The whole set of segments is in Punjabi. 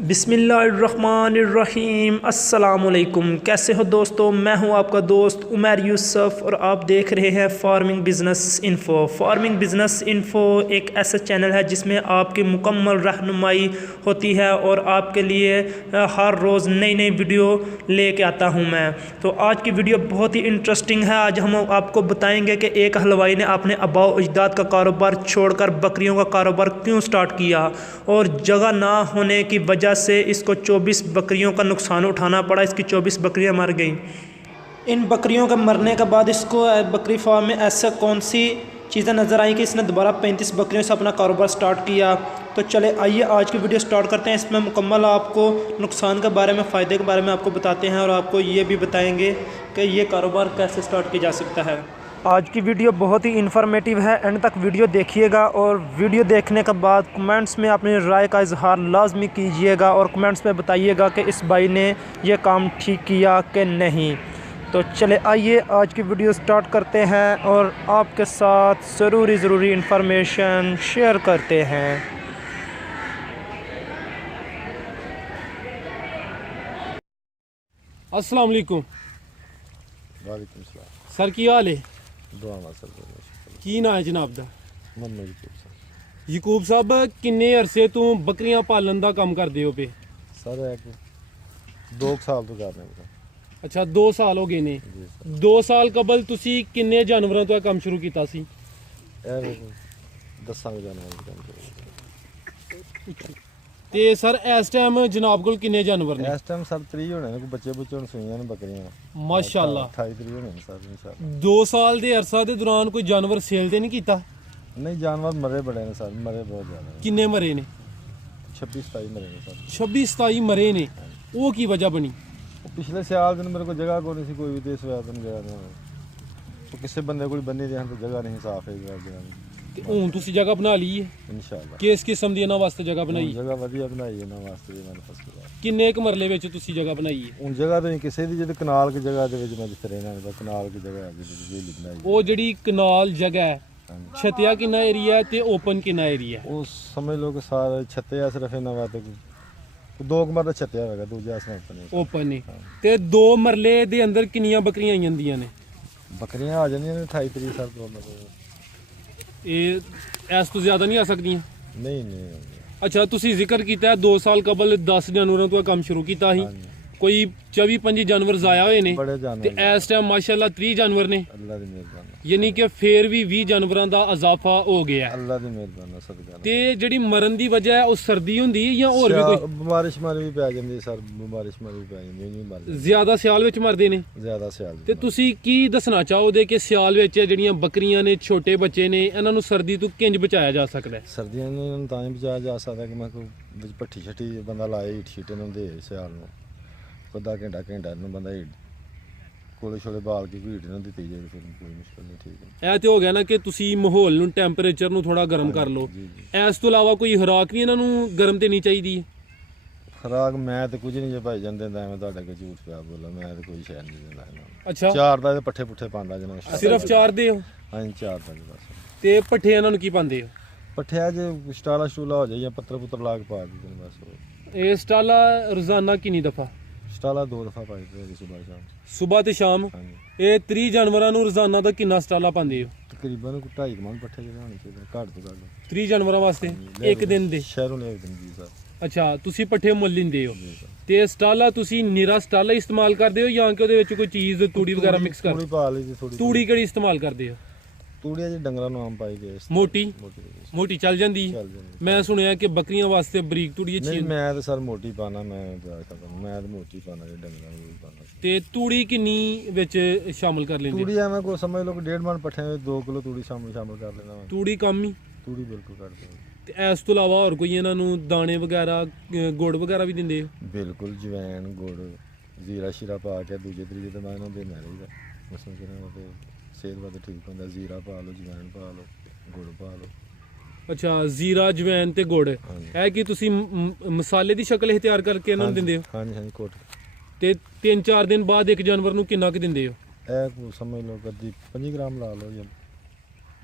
बिस्मिल्लाहिर्रहमानिर्रहीम अस्सलामुअलैकुम। कैसे हो दोस्तों, मैं हूं आपका दोस्त उमर यूसुफ और आप देख रहे हैं farming business info. Farming business info एक ऐसा चैनल है जिसमें आपकी मुकम्मल रहनुमाई होती है और आपके लिए हर रोज़ नई नई वीडियो लेके आता हूं मैं। तो आज की वीडियो बहुत ही इंटरेस्टिंग है। आज हम आपको बताएंगे कि एक हलवाई ने अपने आबाओ अजदाद का कारोबार छोड़कर बकरियों का कारोबार क्यों स्टार्ट किया और जगह ना होने की वजह से इसको 24 बकरियों का नुकसान उठाना पड़ा। इसकी 24 बकरियां मर गईं। इन बकरियों के मरने के बाद इसको बकरी फार्म में ऐसा कौन सी चीज़ें नज़र आई कि इसने दोबारा 35 बकरियों से अपना कारोबार स्टार्ट किया। तो चले आइए आज की वीडियो स्टार्ट करते हैं। इसमें मुकम्मल आपको नुकसान के बारे में, फ़ायदे के बारे में आपको बताते हैं और आपको ये भी बताएंगे कि ये कारोबार कैसे स्टार्ट किया जा सकता है। आज की वीडियो बहुत ही इन्फॉर्मेटिव है, एंड तक वीडियो देखिएगा और वीडियो देखने के बाद कमेंट्स में अपनी राय का इजहार लाजमी कीजिएगा और कमेंट्स में बताइएगा कि इस भाई ने यह काम ठीक किया कि नहीं। तो चले आइए आज की वीडियो स्टार्ट करते हैं और आपके साथ ज़रूरी इन्फॉर्मेशन शेयर करते हैं। अस्सलाम वालेकुम। वालेकुम सलाम सर की हाल है? दुआ सर की ना है जनाब दा? मम्मी जी ਯਕੂਬ ਸਾਹਿਬ ਕਿੰਨੇ ਅਰਸੇ ਤੋਂ ਬੱਕਰੀਆਂ ਪਾਲਣ ਦਾ ਕੰਮ ਕਰਦੇ ਹੋ ਪਏ? सर एक 2 साल तो कर रहे हैं ਅੱਛਾ 2 ਸਾਲ ਹੋ ਗਏ ਨੇ। जी 2 ਸਾਲ ਕਬਲ ਤੁਸੀਂ ਕਿੰਨੇ ਜਾਨਵਰਾਂ ਤੋਂ ਇਹ ਕੰਮ ਸ਼ੁਰੂ ਕੀਤਾ ਸੀ? सर 10 जाना ਤੇ ਸਰ ਇਸ ਟਾਈਮ ਜਨਾਬ ਕੋਲ ਕਿੰਨੇ ਜਾਨਵਰ ਨੇ? इस टाइम सर 3 होने कोई बच्चे बुच्चे सुइयां ने बकरियां ਮਾਸ਼ਾਅੱਲਾ। 28 3 होने सर इंशाल्लाह। 2 ਸਾਲ ਦੇ ਅਰਸਾ ਦੇ ਦੌਰਾਨ ਕੋਈ ਜਾਨਵਰ ਸੇਲ ਤੇ ਨਹੀਂ ਕੀਤਾ? नहीं जानवर मरे बड़े ने सर, मरे बहुत ज्यादा ने। ਕਿੰਨੇ ਮਰੇ ਨੇ? 26 27 मरे ने सर। 26 27 ਮਰੇ ਨੇ। ਉਹ ਕੀ ਵਜ੍ਹਾ ਬਣੀ? वो पिछले साल दिन मेरे को जगह को नहीं सी कोई भी देश व्यापन गया था तो किसी बंदे को बनी रही तो जगह नहीं साफ है जगह ਤੇ ਹੁਣ ਤੁਸੀਂ ਜਗ੍ਹਾ ਬਣਾ ਲਈ ਹੈ? इंशाल्लाह ਕਿਸ ਕਿਸਮ ਦੀ ਇਹਨਾਂ ਵਾਸਤੇ ਜਗ੍ਹਾ ਬਣਾਈ ਹੈ? जगह वधिया बनाई है ना वास्ते जी मैंने फस्ट क्लास। ਕਿੰਨੇ ਕੁ ਮਰਲੇ ਵਿੱਚ ਤੁਸੀਂ ਜਗ੍ਹਾ ਬਣਾਈ ਹੈ? ਹੁਣ ਜਗ੍ਹਾ ਤੇ ਕਿਸੇ ਦੀ ਜਿਹੜੇ ਕਨਾਲ ਕੀ ਜਗ੍ਹਾ ਦੇ ਵਿੱਚ ਮੈਂ ਜਿੱਥੇ ਰਹਿਣਾ ਹੁੰਦਾ ਕਨਾਲ ਕੀ ਜਗ੍ਹਾ ਹੈ ਜਿਹਦੀ ਬਿਜਲੀ ਬਣਾਈ ਉਹ ਜਿਹੜੀ ਕਨਾਲ ਜਗ੍ਹਾ ਹੈ, ਛਤਿਆ ਕਿੰਨਾ ਏਰੀਆ ਹੈ ਤੇ ਓਪਨ ਕਿੰਨਾ ਏਰੀਆ ਹੈ? ਉਹ ਸਮਝ ਲਓ ਕਿ ਸਾਰੇ ਛੱਤੇ ਆ ਸਿਰਫ ਇਹਨਾਂ ਵਾਸਤੇ ਕੋਈ 2 ਕਮਰ ਦਾ ਛੱਤਿਆ ਹੋਵੇਗਾ, ਦੂਜਾ ਅਸਾਂ ਆਪਣੇ ਓਪਨ ਨੇ। ਤੇ 2 ਮਰਲੇ ਦੇ ਅੰਦਰ ਕਿੰਨੀਆਂ ਬੱਕਰੀਆਂ ਆਈ ਜਾਂਦੀਆਂ ਨੇ? ਬੱਕਰੀਆਂ ਆ ਜਾਂਦੀਆਂ ਨੇ 28 ਤਰੀਕ ਸਰ ਤੋਂ ਮਤਲਬ ਇਹ ਇਸ ਤੋਂ ਜ਼ਿਆਦਾ ਨਹੀਂ ਆ ਸਕਦੀਆਂ? ਨਹੀਂ ਨਹੀਂ ਅੱਛਾ, ਤੁਸੀਂ ਜ਼ਿਕਰ ਕੀਤਾ 2 ਸਾਲ ਕਬਲ 10 ਜਾਨਵਰਾਂ ਤੋਂ ਇਹ ਕੰਮ ਸ਼ੁਰੂ ਕੀਤਾ ਸੀ। ਕੋਈ 24 25 ਜਾਨਵਰ ਜ਼ਾਇਆ ਹੋਏ ਨੇ ਬੜੇ ਤੇ ਜਾਨਵਰ ਇਸ ਟਾਈਮ ਮਾਸ਼ਾਅੱਲਾ 30 ਜਾਨਵਰ ਨੇ, ਅੱਲਾ ਦੀ ਮਿਹਰਬਾਨੀ ਯਾਨੀ ਕਿ ਫੇਰ ਵੀ 20 ਜਾਨਵਰਾਂ ਦਾ ਇਜ਼ਾਫਾ ਹੋ ਗਿਆ ਹੈ। ਅੱਲਾ ਦੀ ਮਿਹਰਬਾਨੀ ਸਦਕਾ ਤੇ ਜਿਹੜੀ ਮਰਨ ਦੀ ਵਜ੍ਹਾ ਹੈ ਉਹ ਸਰਦੀ ਹੁੰਦੀ ਹੈ ਜਾਂ ਹੋਰ ਵੀ ਕੋਈ? ਬਿਮਾਰੀ ਸ਼ਮਾਰੀ ਵੀ ਪੈ ਜਾਂਦੀ ਸਰ, ਬਿਮਾਰੀ ਸ਼ਮਾਰੀ ਵੀ ਪੈ ਜਾਂਦੀ ਨਹੀਂ ਮਰ ਜ਼ਿਆਦਾ ਸਿਆਲ ਵਿੱਚ ਮਰਦੇ ਨੇ? ਜ਼ਿਆਦਾ ਸਿਆਲ ਤੇ ਤੁਸੀਂ ਕੀ ਦੱਸਣਾ ਚਾਹੋਗੇ ਕਿ ਸਿਆਲ ਵਿੱਚ ਜਿਹੜੀਆਂ ਬੱਕਰੀਆਂ ਨੇ, ਛੋਟੇ ਬੱਚੇ ਨੇ, ਇਹਨਾਂ ਨੂੰ ਸਰਦੀ ਤੋਂ ਕਿੰਜ ਬਚਾਇਆ ਜਾ ਸਕਦਾ ਹੈ? ਸਰਦੀਆਂ ਨੂੰ ਇਹਨਾਂ ਨੂੰ ਤਾਂ ਹੀ ਬਚਾਇਆ ਜਾ ਸਕਦਾ ਕਿ ਮੈਂ ਕੋਈ ਵਿੱਚ ਭੱਠੀ ਛੱਟੀ ਬੰਦਾ ਲਾਏ ਹੀਟ ਸ਼ੀਟ ਇਹਨਾਂ ਨੂੰ ਦੇ ਸਿਆਲ ਨੂੰ ਅੱਧਾ ਘੰਟਾ ਨੂੰ ਬੰਦਾ ਹੀਟ ਕੋਲੇ ਛੋਲੇ ਬਾਲ ਕੇ ਹੀਟ ਇਹਨਾਂ ਦਿੱਤੀ ਜਾਏ ਫਿਰ ਕੋਈ ਮੁਸ਼ਕਲ ਨਹੀਂ। ਠੀਕ ਹੈ, ਇਹ ਤੇ ਹੋ ਗਿਆ ਨਾ ਕਿ ਤੁਸੀਂ ਮਾਹੌਲ ਨੂੰ, ਟੈਂਪਰੇਚਰ ਨੂੰ ਥੋੜਾ ਗਰਮ ਕਰ ਲਓ। ਇਸ ਤੋਂ ਇਲਾਵਾ ਕੋਈ ਖੁਰਾਕ ਵੀ ਇਹਨਾਂ ਨੂੰ ਗਰਮ ਦੇਣੀ ਚਾਹੀਦੀ ਹੈ? ਖੁਰਾਕ ਮੈਂ ਤੇ ਕੁਝ ਨਹੀਂ ਜੇ ਭਾਈ ਜਾਂਦੇ ਤਾਂ ਐਵੇਂ ਤੁਹਾਡੇ ਕੋਲ ਝੂਠ ਪਿਆ ਬੋਲਾ, ਮੈਂ ਤੇ ਕੋਈ ਸ਼ੈ ਨਹੀਂ ਦਿੰਦਾ ਇਹਨਾਂ ਨੂੰ। ਅੱਛਾ, ਚਾਰ ਦਾ ਤੇ ਪੱਠੇ ਪੁੱਠੇ ਪਾਉਂਦਾ ਜਨਾ ਸਿਰਫ 4 ਦੇ ਹੋ? ਹਾਂਜੀ 4 ਦਾ ਜੀ ਬਸ। ਤੇ ਪੱਠੇ ਇਹਨਾਂ ਨੂੰ ਕੀ ਪਾਉਂਦੇ ਹੋ? ਪੱਠਿਆ ਜੇ ਸਟਾਲਾ ਸਟੂਲਾ ਹੋ ਜਾਏ ਜਾਂ ਪੱਤਰ ਪੁੱਤਰ ਲਾ ਕੇ ਪਾ ਦਿੰਦੇ ਨੇ ਬਸ। ਇਹ ਸਟਾਲਾ ਰੋਜ਼ਾਨਾ ਕਿੰਨੀ ਦਫਾ? ਸਟਾਲਾ 2 ਦਫਾ ਪਾਈ ਤੇ ਸਵੇਰ ਸ਼ਾਮ। ਸਵੇਰ ਤੇ ਸ਼ਾਮ? ਹਾਂਜੀ ਇਹ 30 ਜਾਨਵਰਾਂ ਨੂੰ ਰੋਜ਼ਾਨਾ ਦਾ ਕਿੰਨਾ ਸਟਾਲਾ ਪਾਉਂਦੇ ਹੋ? ਤਕਰੀਬਨ 2.5 ਕਮਾਂ ਪੱਠੇ ਜਿਹੜੇ ਹੋਣੇ ਚਾਹੀਦੇ ਘੱਟ ਤੋਂ ਘੱਟ 30 ਜਾਨਵਰਾਂ ਵਾਸਤੇ ਇੱਕ ਦਿਨ ਦੇ? ਸ਼ਹਿਰੋਂ ਲੈ ਦਿਨ ਜੀ ਸਰ। ਅੱਛਾ, ਤੁਸੀਂ ਪੱਠੇ ਮੁੱਲ ਲੈਂਦੇ ਹੋ ਜੀ ਸਰ। ਤੇ ਸਟਾਲਾ ਤੁਸੀਂ ਨੀਰਾ ਸਟਾਲਾ ਇਸਤੇਮਾਲ ਕਰਦੇ ਹੋ ਜਾਂ ਕਿ ਉਹਦੇ ਵਿੱਚ ਕੋਈ ਚੀਜ਼ ਤੂੜੀ ਵਗੈਰਾ ਮਿਕਸ ਤੂੜੀ ਕਰਦੇ? ਪਾ ਲਈ ਜੀ ਥੋੜੀ। ਤੂੜੀ ਕਿਹੜੀ ਇਸਤੇਮਾਲ ਕਰਦੇ ਹੋ? ਤੂੜੀਆਂ ਜੀ ਡੰਗਰਾਂ ਨੂੰ ਆਮ ਪਾਈ ਗਏ ਮੋਟੀ? ਮੋਟੀ ਮੋਟੀ ਚੱਲ ਜਾਂਦੀ ਹੈ? ਚੱਲ ਜਾਂਦੀ। ਮੈਂ ਸੁਣਿਆ ਕਿ ਬੱਕਰੀਆਂ ਵਾਸਤੇ ਬਰੀਕ ਤੂੜੀ ਅੱਛੀ ਨਹੀਂ ਹੁੰਦੀ। ਮੈਂ ਤਾਂ ਸਰ ਮੋਟੀ ਪਾਣਾ, ਮੈਂ ਤਾਂ ਮੋਟੀ ਪਾਣਾ ਜੀ ਡੰਗਰਾਂ ਨੂੰ ਪਾਣਾ। ਤੇ ਤੂੜੀ ਕਿੰਨੀ ਵਿੱਚ ਸ਼ਾਮਲ ਕਰ ਲੈਂਦੇ ਹੋ? ਤੂੜੀ ਐਵੇਂ ਕੋਈ ਸਮਝ ਲਓ ਕਿ 1.5 ਮਣ ਪੱਠਿਆਂ ਦੇ 2 ਕਿਲੋ ਤੂੜੀ ਸ਼ਾਮਲ ਕਰ ਲੈਣਾ ਵਾ। ਤੂੜੀ ਕੰਮ ਹੀ? ਤੂੜੀ ਬਿਲਕੁਲ ਕੱਢ ਦਿਓ। ਤੇ ਇਸ ਤੋਂ ਇਲਾਵਾ ਹੋਰ ਕੋਈ ਇਹਨਾਂ ਨੂੰ ਦਾਣੇ ਵਗੈਰਾ, ਗੁੜ ਵਗੈਰਾ ਵੀ ਦਿੰਦੇ ਹੋ? ਬਿਲਕੁਲ ਜਵੈਣ ਗੁੜ ਜ਼ੀਰਾ ਸ਼ੀਰਾ ਪਾ ਕੇ ਦੂਜੇ ਤਰੀਕੇ ਤੇ ਮੈਂ ਇਹਨਾਂ ਦੇ ਨਾਲ ਰਹੀਦਾ ਮਸਲ ਕਿਨਾਂ ਤੇ ਸਿਹਤ ਵਾਸਤੇ ਠੀਕ ਹੁੰਦਾ। ਜ਼ੀਰਾ ਪਾ ਲਓ, ਜਵੈਣ ਪਾ ਲਓ, ਗੁੜ ਪਾ ਲਓ। ਅੱਛਾ, ਜ਼ੀਰਾ, ਜਵੈਨ ਤੇ ਗੁੜ, ਇਹ ਕੀ ਤੁਸੀਂ ਮਸਾਲੇ ਦੀ ਸ਼ਕਲ ਤਿਆਰ ਕਰਕੇ ਇਹਨਾਂ ਨੂੰ ਦਿੰਦੇ ਹੋ? ਹਾਂਜੀ ਹਾਂਜੀ ਕੋਟ। ਤੇ 3-4 ਦਿਨ ਬਾਅਦ ਇੱਕ ਜਾਨਵਰ ਨੂੰ ਕਿੰਨਾ ਕੁ ਦਿੰਦੇ ਹੋ? ਇਹ ਕੋ ਸਮਝ ਲਓ ਕਦੀ 25 ਗ੍ਰਾਮ ਲਾ ਲਓ ਜਾਂ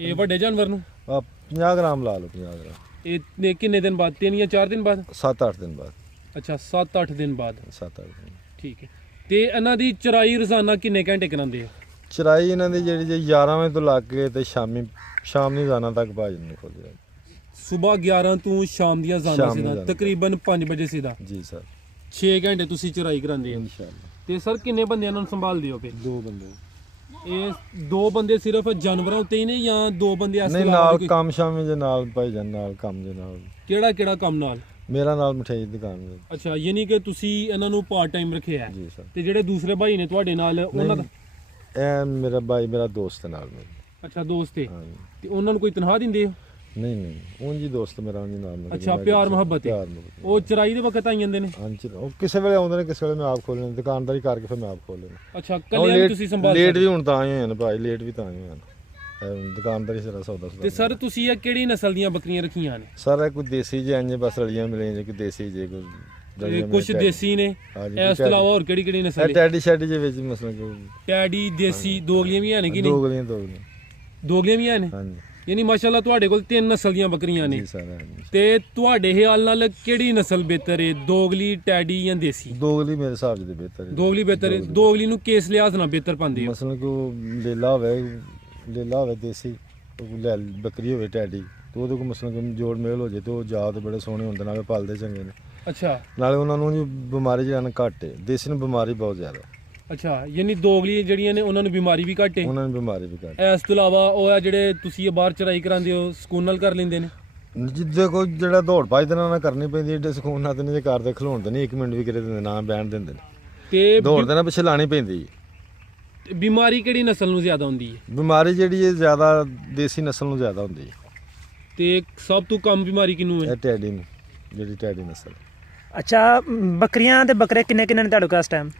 ਇਹ ਵੱਡੇ ਜਾਨਵਰ ਨੂੰ? 50 ਗ੍ਰਾਮ ਲਾ ਲਓ 50 ਗ੍ਰਾਮ। ਇਹ ਕਿੰਨੇ ਦਿਨ ਬਾਅਦ? 3 ਜਾਂ 4 ਦਿਨ ਬਾਅਦ? 7-8 ਦਿਨ ਬਾਅਦ। ਅੱਛਾ 7-8 ਦਿਨ ਬਾਅਦ 7-8 ਦਿਨ। ਠੀਕ ਹੈ। ਤੇ ਇਹਨਾਂ ਦੀ ਚਰਾਈ ਰੋਜ਼ਾਨਾ ਕਿੰਨੇ ਘੰਟੇ ਕਰਾਉਂਦੇ ਹੋ? ਚਰਾਈ ਇਹਨਾਂ ਦੀ ਜਿਹੜੀ ਜੇ 11 ਵਜੇ ਤੋਂ ਲੱਗ ਕੇ ਤੇ ਸ਼ਾਮ ਨੂੰ ਜ਼ਾਨਾ ਤੱਕ ਭਾਜੀ ਨੂੰ ਖੋਲੀ ਸਵੇਰ 11 ਤੋਂ ਸ਼ਾਮ ਦੀਆਂ ਜ਼ਾਨਾ ਸ਼ਾਮ ਨੂੰ ਸਿੱਧਾ ਜ਼ਾਨਾ। ਤਕਰੀਬਨ 5 ਵਜੇ ਸਿੱਧਾ ਜੀ ਸਰ 6 ਘੰਟੇ ਤੁਸੀਂ ਚਰਾਈ ਕਰਾਉਂਦੇ ਹੋ। ਇਨਸ਼ਾਅੱਲਾ। ਤੇ ਸਰ ਕਿੰਨੇ ਬੰਦਿਆਂ ਨੂੰ ਸੰਭਾਲਦੇ ਹੋ ਫਿਰ? 2 ਬੰਦੇ ਇਹ 2 ਬੰਦੇ ਸਿਰਫ ਜਾਨਵਰਾਂ ਉੱਤੇ ਹੀ ਨੇ ਜਾਂ 2 ਬੰਦੇ ਇਸ ਤੋਂ ਨਹੀਂ, ਇਲਾਵਾ ਨਾਲ ਵੀ ਕੋਈ- ਕੰਮ ਸ਼ਾਮੇ ਦੇ ਨਾਲ ਭਾਈ ਜਾਨ ਨਾਲ ਕੰਮ ਦੇ ਨਾਲ ਕਿਹੜਾ ਕੰਮ ਨਾਲ? ਮੇਰਾ ਨਾਲ ਮਠਿਆਈ ਦੀ ਦੁਕਾਨ ਹੈ। ਅੱਛਾ, ਯਾਨੀ ਕਿ ਤੁਸੀਂ ਇਹਨਾਂ ਨੂੰ ਪਾਰਟ ਟਾਈਮ ਰੱਖਿਆ ਹੈ। ਜੀ ਸਰ। ਤੇ ਜਿਹੜੇ ਦੂਸਰੇ ਭਾਈ ਨੇ ਤੁਹਾਡੇ ਨਾਲ ਉਹਨਾਂ ਦਾ ਇਹ ਮੇਰਾ ਭਾਈ ਮੇਰਾ ਦੋਸਤ ਹੈ ਨਾਲ ਮੇਰੇ। ਅੱਛਾ ਦੋਸਤ ਹੈ। ਹਾਂ ਤੇ ਉਹਨਾਂ ਨੂੰ ਕੋਈ ਤਨਖਾਹ ਦਿੰਦੇ ਹੋ? ਨਹੀਂ ਉਂਝ ਹੀ ਦੋਸਤ ਮੇਰਾ ਉਂਝ ਹੀ ਨਾਲ ਨਾਲ ਅੱਛਾ, ਪਿਆਰ ਮੁਹੱਬਤ ਹੈ। ਪਿਆਰ ਮੁਹੱਬਤ। ਉਹ ਚਰਾਈ ਦੇ ਵਕਤ ਆਈ ਜਾਂਦੇ ਨੇ? ਹਾਂਜੀ, ਉਹ ਕਿਸੇ ਵੇਲੇ ਆਉਂਦੇ ਨੇ, ਕਿਸੇ ਵੇਲੇ ਮੈਂ ਆਪ ਖੋਲ ਲੈਂਦਾ, ਦੁਕਾਨਦਾਰੀ ਕਰਕੇ ਫਿਰ ਮੈਂ ਆਪ ਖੋਲ ਲੈਂਦਾ। ਅੱਛਾ, ਕੱਲਿਆਂ ਵੀ ਤੁਸੀਂ ਸੰਭਾਲ ਲੇਟ ਸਕਦੇ ਵੀ ਹੁਣ ਤਾਂ ਆਏ ਹੋਏ ਨੇ ਭਾਈ, ਲੇਟ ਵੀ ਤਾਂ ਆਏ ਹੋਏ ਨੇ। ਦੁਕਾਨਦਾਰੀ ਸਿਰਾ ਸੌਦਾ ਤੇ ਸਰ ਤੁਸੀਂ ਇਹ ਕਿਹੜੀ ਨਸਲ ਦੀਆਂ ਬੱਕਰੀਆਂ ਰੱਖੀਆਂ ਨੇ? ਸਰ ਇਹ ਕੋਈ ਦੇਸੀ ਜੇ ਇੰਜ ਬਸ ਰਲੀਆਂ ਮਿਲੀਆਂ ਜੇ ਕੋਈ ਦੇਸੀ ਜੇ ਕੋਈ ਤੇ ਕੁਝ ਦੇਸੀ ਨੇ ਹਾਂਜੀ, ਇਸ ਤੋਂ ਇਲਾਵਾ ਹੋਰ ਕਿਹੜੀ ਨਸਲ ਇਹ ਹੈ? ਟੈਡੀ ਸ਼ੈਡੀ ਦੇ ਵਿੱਚ ਮਸਲਾ ਕੋਈ ਟੈਡੀ ਦੇਸੀ ਦੋਗਲੀਆਂ ਵੀ ਹਨ ਕਿ ਨਹੀਂ? ਦੋ ਗਲੀਆਂ ਦੋਗਲੀਆਂ ਵੀ ਹਨ। ਹਾਂਜੀ ਯਾਨੀ ਮਾਸ਼ਾਅੱਲਾ ਤੁਹਾਡੇ ਕੋਲ 3 ਨਸਲ ਦੀਆਂ ਬੱਕਰੀਆਂ ਨੇ। ਜੀ ਸਰ ਹਾਂਜੀ। ਤੇ ਤੁਹਾਡੇ ਖਿਆਲ ਨਾਲ ਕਿਹੜੀ ਨਸਲ ਬਿਹਤਰ ਹੈ, ਦੋਗਲੀ, ਟੈਡੀ ਜਾਂ ਦੇਸੀ? ਦੋਗਲੀ ਮੇਰੇ ਹਿਸਾਬ ਦੇ ਬਿਹਤਰ ਹੈ। ਦੋਗਲੀ ਬਿਹਤਰ ਹੈ। ਦੋਗਲੀ ਨੂੰ ਕਿਸ ਲਿਹਾਜ਼ ਨਾਲ ਬਿਹਤਰ ਪਾਉਂਦੇ ਹੋ? ਮਸਲਾ ਕੋਈ ਲੇਲਾ ਹੋਵੇ ਦੇਸੀ, ਕੋਈ ਬੱਕਰੀ ਹੋਵੇ ਟੈਡੀ, ਤੇ ਉਹਦੇ ਕੋਲ ਮਸਲਾ ਕੋਈ ਜੋੜ ਮੇਲ ਹੋ ਜੇ ਤੇ ਉਹ ਜਾਤ ਬੜੇ ਸੋਹਣੇ ਹੁੰਦੇ, ਨਾਲੇ ਪਲਦੇ ਚੰਗੇ ਨੇ, ਅੱਛਾ ਨਾਲੇ ਉਹਨਾਂ ਨੂੰ ਜੀ ਬਿਮਾਰੀ ਜਿਹੜਾ ਨਾ ਘੱਟ ਹੈ। ਦੇਸੀ ਨੂੰ ਬਿਮਾਰੀ ਬਹੁਤ ਜ਼ਿਆਦਾ ਹੈ। ਅੱਛਾ, ਯਾਨੀ ਦੋਗਲੀ ਜਿਹੜੀਆਂ ਨੇ ਉਹਨਾਂ ਨੂੰ ਬਿਮਾਰੀ ਵੀ ਘੱਟ ਹੈ। ਉਹਨਾਂ ਨੂੰ ਬਿਮਾਰੀ ਵੀ ਘੱਟ ਹੈ। ਇਸ ਤੋਂ ਇਲਾਵਾ ਉਹ ਆ ਜਿਹੜੇ ਤੁਸੀਂ ਇਹ ਬਾਹਰ ਚੜਾਈ ਕਰਾਉਂਦੇ ਹੋ ਸਕੂਨ ਨਾਲ ਕਰ ਲੈਂਦੇ ਨੇ? ਜਿੱਦੇ ਕੋਈ ਜਿਹੜਾ ਦੌੜ ਭੱਜ ਦੇ ਨਾਲ ਕਰਨੀ ਪੈਂਦੀ ਏਡੇ ਸਕੂਨ ਨਾਲ ਤੇ ਨਹੀਂ, ਕਰਦੇ ਖਲੋਣ ਨਹੀਂ 1 ਮਿੰਟ ਵੀ ਕਿਤੇ ਦਿੰਦੇ ਨਾ ਬੈਠ ਦਿੰਦੇ ਨੇ, ਤੇ ਦੌੜਦੇ ਨਾਲ ਪਿੱਛੇ ਲਾਣੀ ਪੈਂਦੀ ਹੈ। ਬਿਮਾਰੀ ਕਿਹੜੀ ਨਸਲ ਨੂੰ ਜ਼ਿਆਦਾ ਹੁੰਦੀ ਹੈ? ਬਿਮਾਰੀ ਜਿਹੜੀ ਹੈ ਜ਼ਿਆਦਾ ਦੇਸੀ ਨਸਲ ਨੂੰ ਜ਼ਿਆਦਾ ਹੁੰਦੀ ਹੈ। ਤੇ ਸਭ ਤੋਂ ਕਮ ਬਿਮਾਰੀ ਕਿਹਨੂੰ ਹੈ? ਇਹ ਟੈਡੀ ਨੂੰ, ਜਿਹੜੀ ਟੈਡੀ ਨਸਲ। ਅੱਛਾ, ਬੱਕਰੀਆਂ ਤੇ ਬੱਕਰੇ ਕਿੰਨੇ ਕਿੰਨੇ ਨੇ ਤੁਹਾਡੇ ਕੋਲ ਇਸ ਟਾਈਮ?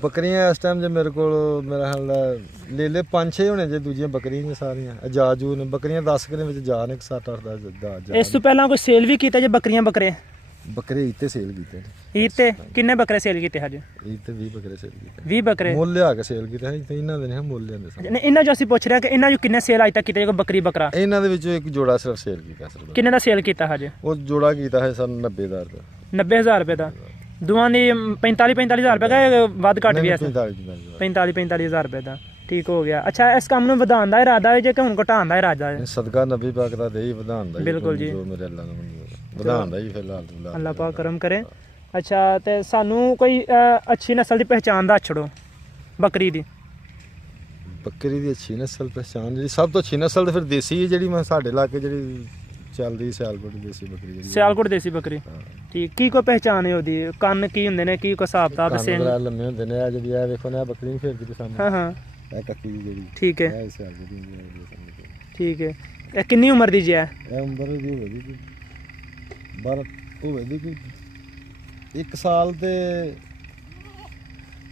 ਬੱਕਰੀਆਂ ਇਸ ਟਾਈਮ ਜੇ ਮੇਰੇ ਕੋਲ ਮੇਰਾ ਹਾਲ ਲੈ 5-6 ਹੋਣੇ ਜੇ, ਦੂਜੀਆਂ ਬੱਕਰੀਆਂ ਨੇ ਸਾਰੀਆਂ ਅਜਾਜੂ ਨੇ। ਬੱਕਰੀਆਂ 10 ਕਿਲੇ ਵਿੱਚ ਜਾ ਨੇ, 7-8 ਦਾ ਇਸ ਤੋਂ ਪਹਿਲਾਂ ਕੋਈ ਸੇਲ ਵੀ ਕੀਤਾ ਜੇ ਬੱਕਰੀਆਂ ਬੱਕਰੇ? ਬੱਕਰੇ ਇੱਥੇ ਸੇਲ ਕੀਤੇ ਨੇ। ਇਹ ਤੇ ਕਿੰਨੇ ਬੱਕਰੇ ਸੇਲ ਕੀਤੇ ਹਜੇ? ਇੱਥੇ 20 ਬੱਕਰੇ ਸੇਲ ਕੀਤੇ, 20 ਬੱਕਰੇ ਮੁੱਲ ਲਿਆ ਕੇ ਸੇਲ ਕੀਤੇ ਹਨ। ਇਹਨਾਂ ਦੇ ਨੇ ਮੁੱਲ ਲਿਆਂਦੇ ਸਨ। ਇਹਨਾਂ ਜੋ ਅਸੀਂ ਪੁੱਛ ਰਹੇ ਕਿ ਇਹਨਾਂ ਜੋ ਕਿੰਨੇ ਸੇਲ ਅਜ ਤੱਕ ਕੀਤੇ ਜੇ ਬੱਕਰੀ ਬੱਕਰਾ? ਇਹਨਾਂ ਦੇ ਵਿੱਚੋਂ ਇੱਕ ਜੋੜਾ ਸਿਰਫ ਸੇਲ ਕੀਤਾ ਸਰ। ਕਿੰਨੇ ਦਾ ਸੇਲ ਕੀਤਾ ਹਜੇ? ਉਹ ਜੋੜਾ ਕੀਤਾ ਹੈ ਸਰ 90,000 ਦਾ। 90,000 ਰੁਪਏ ਦਾ। ਦੋਵਾਂ ਦੀ 45,000 ਰੁਪਏ ਦਾ, ਵੱਧ ਘੱਟ ਵੀ ਹੈ? 45,000 ਰੁਪਏ ਦਾ। ਠੀਕ ਹੋ ਗਿਆ। ਅੱਛਾ, ਇਸ ਕੰਮ ਨੂੰ ਵਧਾਉਣ ਦਾ ਇਰਾਦਾ ਹੈ ਜੇ ਕਿ ਹੁਣ ਘਟਾਉਣ ਦਾ ਇਰਾਦਾ ਹੈ? ਸਦਕਾ ਨਬੀ ਪਾਕ ਦਾ ਦੇ ਹੀ ਵਧਾਉਣ ਦਾ ਬਿਲਕੁਲ ਜੀ। ਜੋ ਮੇਰੇ ਅੱਲਾ ਨੂੰ ਵਧਾਉਣ ਦਾ ਹੀ ਫਿਲਹਾਲ ਅੱਲਾਹ ਪਾਕ ਕਰਮ ਕਰੇ। ਅੱਛਾ, ਤੇ ਸਾਨੂੰ ਕੋਈ ਅੱਛੀ ਨਸਲ ਦੀ ਪਹਿਚਾਣ ਦਾ ਛੜੋ ਬੱਕਰੀ ਦੀ। ਬੱਕਰੀ ਦੀ ਅੱਛੀ ਨਸਲ ਪਛਾਣ ਜਿਹੜੀ ਸਭ ਤੋਂ ਅੱਛੀ ਨਸਲ ਤੇ ਫਿਰ ਦੇਸੀ ਹੈ, ਜਿਹੜੀ ਮੈਂ ਸਾਡੇ ਇਲਾਕੇ ਜਿਹੜੀ ਚੱਲਦੀ ਸਿਆਲਕੋਟ ਦੇਸੀ ਬੱਕਰੀ ਜਿਹੜੀ ਸਿਆਲਕੋਟ ਦੇਸੀ ਬੱਕਰੀ। ਠੀਕ, ਕੀ ਕੋਈ ਪਹਿਚਾਣ ਹੈ ਉਹਦੀ? ਕੰਨ ਕੀ ਹੁੰਦੇ ਨੇ, ਕੀ ਕੋਈ ਹਿਸਾਬ ਕਿਤਾਬ ਦੱਸੇ? ਕੰਨ ਲੰਮੇ ਹੁੰਦੇ ਨੇ। ਆ ਜਿਹੜੀ ਆ ਵੇਖੋ ਨਾ ਬੱਕਰੀ ਨਹੀਂ ਫੇਰਦੀ ਤੇ ਸਾਹਮਣੇ। ਹਾਂ ਹਾਂ, ਇਹ ਕੱਕੀ ਜਿਹੜੀ ਠੀਕ ਹੈ। ਇਹ ਸਿਆਲਕੋਟ ਦੀ ਹੈ। ਠੀਕ ਹੈ। ਇਹ ਕਿੰਨੀ ਉਮਰ ਦੀ ਜੀ ਹੈ? ਇਹ ਉਮਰ ਦੀ ਹੋਵੇਗੀ ਕੋਈ 12 ਹੋਵੇਗੀ ਕੋਈ 1 ਸਾਲ ਤੇ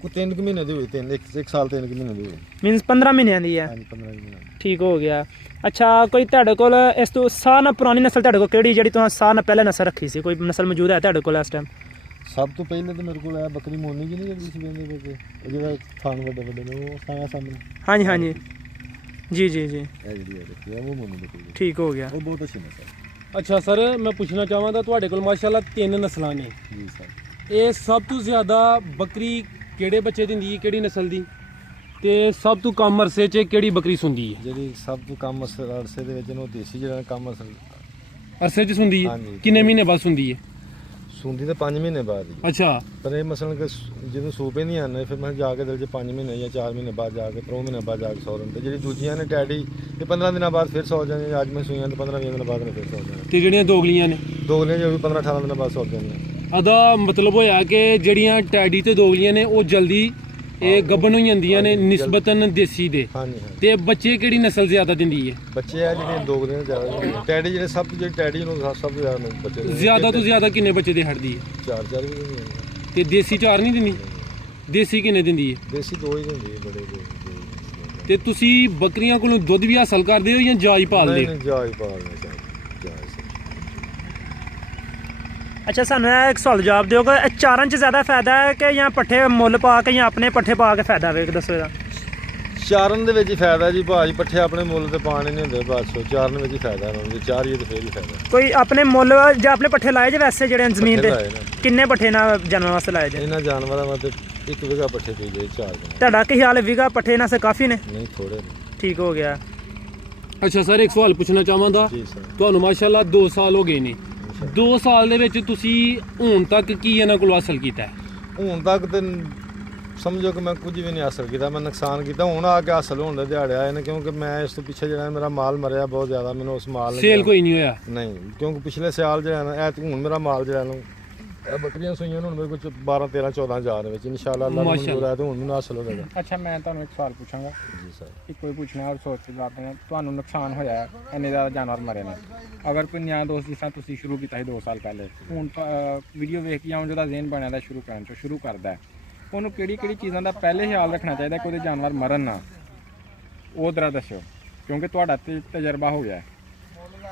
ਕੋਈ 3 ਮਹੀਨੇ ਦੀ ਹੋਈ। 1 ਸਾਲ 3 ਮਹੀਨੇ ਦੀ ਹੋਈ। ਮੀਨਸ 15 ਮਹੀਨਿਆਂ ਦੀ ਹੈ। 15 ਮਹੀਨੇ। ਠੀਕ ਹੋ ਗਿਆ। ਅੱਛਾ, ਕੋਈ ਤੁਹਾਡੇ ਕੋਲ ਇਸ ਤੋਂ ਸਾਹ ਨਾਲ ਪੁਰਾਣੀ ਨਸਲ ਤੁਹਾਡੇ ਕੋਲ ਕਿਹੜੀ ਜਿਹੜੀ ਤੁਸੀਂ ਸਾਹ ਨਾਲ ਪਹਿਲਾਂ ਨਸਲ ਰੱਖੀ ਸੀ? ਕੋਈ ਨਸਲ ਮੌਜੂਦ ਹੈ ਤੁਹਾਡੇ ਕੋਲ ਇਸ ਟਾਈਮ? ਸਭ ਤੋਂ ਪਹਿਲੇ ਤਾਂ ਮੇਰੇ ਕੋਲ ਇਹ ਬੱਕਰੀ ਮੋਨੀ ਜੀ ਨਹੀਂ ਜਿਹੜੀ ਸੀ ਬੰਦੇ ਵਿੱਚ, ਉਹ ਜਿਹੜਾ ਥਾਨ ਵੱਡੇ ਵੱਡੇ ਨੇ ਉਹ ਸਾਹਮਣੇ। ਹਾਂਜੀ ਹਾਂਜੀ, ਜੀ ਜੀ ਜੀ, ਇਹ ਜਿਹੜੀ ਹੈ ਦੇਖੀ ਉਹ ਮੋਨੀ ਬੱਕਰੀ ਠੀਕ ਹੋ ਗਿਆ। ਉਹ ਬਹੁਤ ਅੱਛੀ ਨਸਲ। ਅੱਛਾ ਸਰ, ਮੈਂ ਪੁੱਛਣਾ ਚਾਹਾਂਗਾ ਤੁਹਾਡੇ ਕੋਲ ਮਾਸ਼ਾਅੱਲਾ 3 ਨਸਲਾਂ ਨੇ। ਜੀ ਸਰ। ਇਹ ਸਭ ਤੋਂ ਜ਼ਿਆਦਾ ਬੱਕਰੀ ਕਿਹੜੇ ਬੱਚੇ ਦਿੰਦੀ ਹੈ, ਕਿਹੜੀ ਨਸਲ ਦੀ? ਤੇ ਸਭ ਤੋਂ ਕਮ ਅਰਸੇ 'ਚ ਕਿਹੜੀ ਬੱਕਰੀ ਸੁੰਦੀ ਹੈ? ਜਿਹੜੀ ਸਭ ਤੋਂ ਕੰਮ ਅਰਸੇ ਦੇ ਵਿੱਚ ਉਹ ਦੇਸੀ ਜਿਹੜਾ ਕੰਮ ਅਰਸੇ 'ਚ ਸੁੰਦੀ ਹੈ? ਹਾਂਜੀ। ਕਿੰਨੇ ਮਹੀਨੇ ਬਾਅਦ ਸੁੰਦੀ ਹੈ? ਸੁੰਦੀ ਤਾਂ 5 ਮਹੀਨੇ ਬਾਅਦ ਹੀ। ਅੱਛਾ, ਪਰ ਇਹ ਮਸਲਨ ਕਿ ਜਦੋਂ ਸੂ ਪੈਂਦੀਆਂ ਨੇ ਫਿਰ ਮੈਂ ਜਾ ਕੇ ਦਿਲ 'ਚ 5 ਮਹੀਨੇ ਜਾਂ 4 ਮਹੀਨੇ ਬਾਅਦ ਜਾ ਕੇ 3 ਮਹੀਨੇ ਬਾਅਦ ਜਾ ਕੇ ਸੌ ਦਿੰਦੇ। ਜਿਹੜੀ ਦੂਜੀਆਂ ਨੇ ਟੈਡੀ ਇਹ 15 ਦਿਨਾਂ ਬਾਅਦ ਫਿਰ ਸੌ ਜਾਂਦੀਆਂ। ਅੱਜ ਮੈਂ ਸੂਈਆਂ ਤਾਂ 15-20 ਦਿਨਾਂ ਬਾਅਦ ਨੇ ਫਿਰ ਸੌ ਜਾਂਦੀਆਂ। ਤੇ ਜਿਹੜੀਆਂ ਦੋਗਲੀਆਂ ਨੇ? ਦੋਗਲੀਆਂ ਜੋ ਵੀ 15-18 ਦਿਨਾਂ ਬਾਅਦ ਸੌ ਜਾਂਦੀਆਂ। ਅਦਾ ਮਤਲਬ ਹੋਇਆ ਕਿ ਜਿਹੜੀਆਂ ਟੈਡੀ ਤੇ ਦੋਗਲੀਆਂ ਨੇ ਉਹ ਜਲਦੀ ਇਹ ਗੱਭਣ ਹੋ ਜਾਂਦੀਆਂ ਨੇ ਨਿਸਬਤਨ ਦੇਸੀ ਦੇ। ਹਾਂਜੀ ਹਾਂਜੀ। ਤੇ ਬੱਚੇ ਕਿਹੜੀ ਨਸਲ ਜ਼ਿਆਦਾ ਦਿੰਦੀ ਹੈ? ਬੱਚੇ ਆ ਜਿਹੜੇ ਦੋਗਲੀਆਂ ਜ਼ਿਆਦਾ, ਟੈਡੀ ਜਿਹੜੇ ਸਭ ਤੋਂ ਜਿਹੜੀ ਟੈਡੀ ਨੂੰ ਸਭ ਤੋਂ ਜ਼ਿਆਦਾ ਬੱਚੇ ਜ਼ਿਆਦਾ ਤੋਂ ਜ਼ਿਆਦਾ ਕਿੰਨੇ ਬੱਚੇ ਦੇ ਹਟਦੀ ਹੈ? 4 ਵੀ ਦਿੰਦੀ ਹੈ। ਤੇ ਦੇਸੀ 4 ਨਹੀਂ ਦਿੰਦੀ? ਦੇਸੀ ਕਿੰਨੇ ਦਿੰਦੀ ਹੈ? ਦੇਸੀ 2 ਹੀ ਦਿੰਦੀ ਹੈ ਬੜੇ ਦੇ। ਤੇ ਤੁਸੀਂ ਬੱਕਰੀਆਂ ਕੋਲੋਂ ਦੁੱਧ ਵੀ ਹਾਸਲ ਕਰਦੇ ਹੋ ਜਾਂ ਜਾਈ ਪਾਲਦੇ ਹੋ? ਨਹੀਂ ਜਾਈ ਪਾਲਦੇ ਜਾਈ। ਅੱਛਾ, ਸਾਨੂੰ ਇਹ ਇੱਕ ਸਵਾਲ ਜਵਾਬ ਦਿਓਗੇ, ਇਹ ਚਾਰਨ 'ਚ ਜ਼ਿਆਦਾ ਫਾਇਦਾ ਹੈ ਕਿ ਜਾਂ ਪੱਠੇ ਮੁੱਲ ਪਾ ਕੇ ਜਾਂ ਆਪਣੇ ਪੱਠੇ ਪਾ ਕੇ ਫਾਇਦਾ ਵੇਖ ਦੱਸੋ ਇਹਦਾ? ਚਾਰਨ ਦੇ ਵਿੱਚ ਹੀ ਫਾਇਦਾ ਜੀ ਭਾਜੀ, ਪੱਠੇ ਆਪਣੇ ਮੁੱਲ ਤੇ ਪਾਣੇ ਨਹੀਂ ਹੁੰਦੇ ਬਾਦਸ਼ਾਹ, ਚਾਰਨ ਵਿੱਚ ਹੀ ਫਾਇਦਾ ਉਹਨਾਂ ਨੂੰ, ਜੇ ਚਾਰੀਏ ਤੇ ਫੇਰ ਹੀ ਫਾਇਦਾ। ਕੋਈ ਆਪਣੇ ਮੁੱਲ ਜਾਂ ਆਪਣੇ ਪੱਠੇ ਲਾਏ ਜੇ ਵੈਸੇ ਜਿਹੜੇ ਜ਼ਮੀਨ ਤੇ? ਪੱਠੇ ਲਾਏ ਨੇ। ਕਿੰਨੇ ਪੱਠੇ ਨਾਲ ਜਾਨਵਰਾਂ ਵਾਸਤੇ ਲਾਏ ਜੇ? ਇਹਨਾਂ ਜਾਨਵਰਾਂ ਵਾਸਤੇ 1 ਵਿਗਾ ਪੱਠੇ ਪੀ ਗਏ 4 ਦਿਨ। ਤੁਹਾਡਾ ਕੀ ਹਾਲ ਹੈ? ਵੀਗਾ ਪੱਠੇ ਨਾਲ ਸੇ ਕਾਫੀ ਨੇ? ਨਹੀਂ ਥੋੜੇ ਨੇ। ਠੀਕ ਹੋ ਗਿਆ। ਅੱਛਾ ਸਰ, ਇੱਕ ਸਵਾਲ ਪੁੱਛਣਾ ਚਾਹਾਂਗਾ। ਜੀ ਸਰ। ਤੁਹਾਨੂੰ ਮਾਸ਼ਾਅੱਲਾ 2 ਸਾਲ ਹੋ ਗਏ ਨੇ, 2 ਸਾਲ ਦੇ ਵਿੱਚ ਤੁਸੀਂ ਹੁਣ ਤੱਕ ਕੀ ਇਹਨਾਂ ਕੋਲ ਹਾਸਲ ਕੀਤਾ ਹੈ? ਹੁਣ ਤੱਕ ਤੇ ਸਮਝੋ ਕਿ ਮੈਂ ਕੁਝ ਵੀ ਨਹੀਂ ਹਾਸਲ ਕੀਤਾ, ਮੈਂ ਨੁਕਸਾਨ ਕੀਤਾ। ਹੁਣ ਆ ਕੇ ਹਾਸਲ ਹੋਣ ਦੇ ਦਿਹਾੜੇ ਆਏ ਨੇ, ਕਿਉਂਕਿ ਮੈਂ ਇਸ ਤੋਂ ਪਿੱਛੇ ਜਿਹੜਾ ਮੇਰਾ ਮਾਲ ਮਰਿਆ ਬਹੁਤ ਜ਼ਿਆਦਾ, ਮੈਨੂੰ ਉਸ ਮਾਲ ਨੇ ਸੇਲ ਕੋਈ ਨਹੀਂ ਹੋਇਆ? ਨਹੀਂ, ਕਿਉਂਕਿ ਪਿਛਲੇ ਸਾਲ ਜਿਹੜਾ ਨਾ ਐਤ ਹੁਣ ਮੇਰਾ ਮਾਲ ਜਿਹੜਾ ਨੂੰ ਇਹ ਬੱਕਰੀਆਂ ਸੂਈਆਂ ਨੂੰ ਹੁਣ ਮੇਰੇ ਕੋਲ 12 13 14 ਹਜ਼ਾਰ ਦੇ ਵਿੱਚ ਇਨਸ਼ਾਅੱਲਾ ਅੱਲਾਹ ਨੂੰ ਮਨਜ਼ੂਰ ਹੈ ਤੇ ਹੁਣ ਮੈਨੂੰ ਹਾਸਲ ਹੋ ਜਾਏਗਾ। ਅੱਛਾ, ਮੈਂ ਤੁਹਾਨੂੰ ਇੱਕ ਸਵਾਲ ਪੁੱਛਾਂਗਾ। ਜੀ ਸਰ। ਇੱਕੋ ਹੀ ਪੁੱਛਣਾ ਔਰ ਸੋਚ ਕੇ ਜਵਾਬ ਦੇਣਾ। ਤੁਹਾਨੂੰ ਨੁਕਸਾਨ ਹੋਇਆ ਹੈ, ਇੰਨੇ ਜ਼ਿਆਦਾ ਜਾਨਵਰ ਮਰੇ ਨੇ, ਅਗਰ ਕੋਈ ਨਿਆਂ ਦੋਸਤ ਜਿਸ ਤਰ੍ਹਾਂ ਤੁਸੀਂ ਸ਼ੁਰੂ ਕੀਤਾ ਸੀ 2 ਸਾਲ ਪਹਿਲੇ, ਹੁਣ ਵੀਡੀਓ ਵੇਖ ਕੇ ਆਉਂ ਜਿਹਦਾ ਜ਼ੇਨ ਬਣਿਆ ਦਾ ਸ਼ੁਰੂ ਕਰਨ ਤੋਂ ਸ਼ੁਰੂ ਕਰਦਾ ਹੈ, ਉਹਨੂੰ ਕਿਹੜੀ ਚੀਜ਼ਾਂ ਦਾ ਪਹਿਲੇ ਖਿਆਲ ਰੱਖਣਾ ਚਾਹੀਦਾ ਕਿ ਉਹਦੇ ਜਾਨਵਰ ਮਰਨ ਨਾ? ਉਹ ਜ਼ਰਾ ਦੱਸਿਓ, ਕਿਉਂਕਿ ਤੁਹਾਡਾ ਤੇ ਤਜਰਬਾ ਹੋ ਗਿਆ ਹੈ।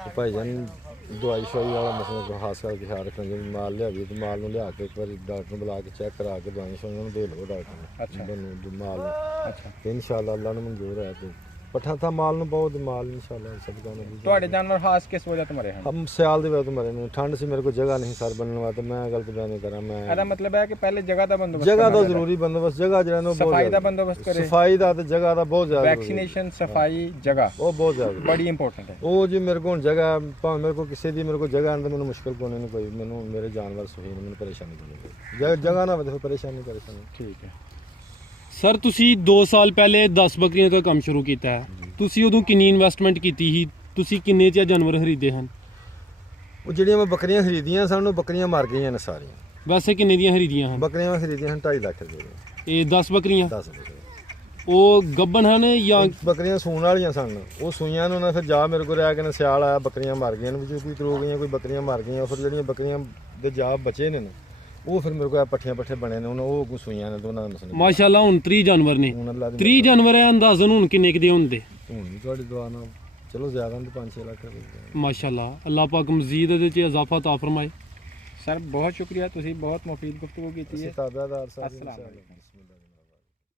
ਤੇ ਭਾਈ ਜਾਨ ਦਵਾਈ ਸ਼ਵਾਈ ਵਾਲਾ ਮਸਲਾ ਕੋ ਖਾਸ ਕਰਕੇ ਖਿਆਲ ਰੱਖਣਾ, ਜੇ ਮਾਲ ਲਿਆਵੀਏ ਤੇ ਮਾਲ ਨੂੰ ਲਿਆ ਕੇ ਇੱਕ ਵਾਰੀ ਡਾਕਟਰ ਨੂੰ ਬੁਲਾ ਕੇ ਚੈੱਕ ਕਰਾ ਕੇ ਦਵਾਈ ਸ਼ਵਾਈ ਉਹਨੂੰ ਦੇ ਲਓ ਡਾਕਟਰ ਨੂੰ। ਅੱਛਾ। ਤੁਹਾਨੂੰ ਮਾਲ ਨੂੰ ਅੱਛਾ, ਤੇ ਇਨਸ਼ਾਅੱਲਾ ਅੱਲਾਹ ਨੂੰ ਮਨਜ਼ੂਰ ਹੈ ਤੇ ਪੱਠਾ ਤਾਂ ਮਾਲ ਨੂੰ ਬਹੁਤ ਮਾਲ ਇਨਸ਼ਾਅੱਲਾ ਸਭ ਦਾ ਨਬੀ। ਤੁਹਾਡੇ ਜਾਨਵਰ ਖਾਸ ਕਿਸ ਵਜ੍ਹਾ ਤੋਂ ਮਰੇ ਹਨ? ਹਮ ਸਿਆਲ ਦੇ ਵਕਤ ਮਰੇ ਨੇ, ਠੰਡ ਸੀ, ਮੇਰੇ ਕੋਲ ਜਗ੍ਹਾ ਨਹੀਂ ਸਰ ਬਣਨ ਵਾਸਤੇ, ਮੈਂ ਗਲਤ ਬਿਆਨ ਨਹੀਂ ਕਰਾਂ। ਮੈਂ ਇਹਦਾ ਮਤਲਬ ਹੈ ਕਿ ਪਹਿਲੇ ਜਗ੍ਹਾ ਦਾ ਬੰਦੋਬਸਤ ਜਗ੍ਹਾ ਕਰਨਾ ਦਾ ਚਾਹੀਦਾ। ਜ਼ਰੂਰੀ ਬੰਦੋਬਸਤ, ਜਗ੍ਹਾ ਜਿਹੜਾ ਨਾ ਉਹ ਬਹੁਤ ਸਫਾਈ ਦਾ ਜ਼ਿਆਦਾ- ਬੰਦੋਬਸਤ ਕਰੇ। ਸਫਾਈ ਦਾ ਤੇ ਜਗ੍ਹਾ ਦਾ ਬਹੁਤ ਜ਼ਿਆਦਾ ਜ਼ਰੂਰੀ ਹੈ। ਵੈਕਸੀਨੇਸ਼ਨ, ਸਫਾਈ, ਜਗ੍ਹਾ ਉਹ ਬਹੁਤ ਜ਼ਿਆਦਾ ਬੜੀ ਇੰਪੋਰਟੈਂਟ ਹੈ। ਉਹ ਜੀ ਮੇਰੇ ਕੋਲ ਹੁਣ ਜਗ੍ਹਾ ਭਾਵੇਂ ਮੇਰੇ ਕੋਲ ਕਿਸੇ ਦੀ ਮੇਰੇ ਕੋਲ ਜਗ੍ਹਾ ਆਂਦੇ ਮੈਨੂੰ ਮੁਸ਼ਕਲ ਕੋਈ ਨਹੀਂ, ਕੋਈ ਮੈਨੂੰ ਮੇਰੇ ਜਾਨਵਰ ਸਹੀ ਨੇ, ਮੈਨੂੰ ਪਰੇਸ਼ਾਨੀ ਨਹੀਂ। ਜਗ੍ਹਾ ਨਾ ਹੋਵੇ ਤਾਂ ਫਿਰ ਪਰੇਸ਼ਾਨੀ। ਠੀਕ ਹੈ ਸਰ, ਤੁਸੀਂ 2 ਸਾਲ ਪਹਿਲੇ 10 ਬੱਕਰੀਆਂ ਤੋਂ ਕੰਮ ਸ਼ੁਰੂ ਕੀਤਾ ਹੈ, ਤੁਸੀਂ ਉਦੋਂ ਕਿੰਨੀ ਇਨਵੈਸਟਮੈਂਟ ਕੀਤੀ ਸੀ? ਤੁਸੀਂ ਕਿੰਨੇ 'ਚ ਜਾਨਵਰ ਖਰੀਦੇ ਹਨ? ਉਹ ਜਿਹੜੀਆਂ ਮੈਂ ਬੱਕਰੀਆਂ ਖਰੀਦੀਆਂ ਸਨ ਉਹ ਬੱਕਰੀਆਂ ਮਰ ਗਈਆਂ ਨੇ ਸਾਰੀਆਂ। ਵੈਸੇ ਕਿੰਨੇ ਦੀਆਂ ਖਰੀਦੀਆਂ ਹਨ? ਬੱਕਰੀਆਂ ਮੈਂ ਖਰੀਦੀਆਂ ਹਨ 2.5 ਲੱਖ ਰੁਪਏ ਦੀਆਂ। ਇਹ 10 ਬੱਕਰੀਆਂ 10 ਬੱਕਰੀਆਂ ਉਹ ਗੱਭਣ ਹਨ ਜਾਂ? ਬੱਕਰੀਆਂ ਸੂਣ ਵਾਲੀਆਂ ਸਨ, ਉਹ ਸੂਈਆਂ ਨੂੰ ਨਾ ਫਿਰ ਜਾ ਮੇਰੇ ਕੋਲ ਰਹਿ ਕੇ ਨਾ ਸਿਆਲ ਆਇਆ, ਬੱਕਰੀਆਂ ਮਰ ਗਈਆਂ ਨੇ, ਵਿੱਚੋਂ ਕੋਈ ਤਰੋ ਗਈਆਂ, ਕੋਈ ਬੱਕਰੀਆਂ ਮਰ ਗਈਆਂ। ਫਿਰ ਜਿਹੜੀਆਂ ਬੱਕਰੀਆਂ ਦੇ ਜਾ ਬਚੇ ਨੇ ਉਹ ਫਿਰ ਮੇਰੇ ਕੋਲ ਪੱਠੇ ਬਣੇ ਨੇ, ਉਹ ਕੋ ਸੂਈਆਂ ਨੇ, ਦੋਨਾਂ ਦਾ ਮਸਲਾ। ਮਾਸ਼ਾਅੱਲਾ ਹੁਣ 30 ਜਾਨਵਰ ਨੇ। ਹੁਣ ਅੱਲਾਹ ਦੀ 30 ਜਾਨਵਰ ਹੈ, ਅੰਦਾਜ਼ਨ ਹੁਣ ਕਿੰਨੇ ਕੁ ਦੇ ਹੁੰਦੇ? ਹੁਣ ਵੀ ਤੁਹਾਡੀ ਦੁਆ ਨਾਲ ਚਲੋ ਜ਼ਿਆਦਾ ਨਹੀਂ 5-6 ਲੱਖ ਰੁਪਏ। ਮਾਸ਼ਾਅੱਲਾ, ਅੱਲਾਹ ਪਾਕ ਮਜ਼ੀਦ ਇਹਦੇ 'ਚ ਇਜ਼ਾਫਾ ਤਾ ਫਰਮਾਏ। ਸਰ, ਬਹੁਤ ਸ਼ੁਕਰੀਆ, ਤੁਸੀਂ ਬਹੁਤ ਮੁਫੀਦ ਗੁਫ਼ਤਗੂ ਕੀਤੀ ਹੈ। ਤਾਬੇਦਾਰ ਸਾਹਿਬ अस्सलाम वालेकुम।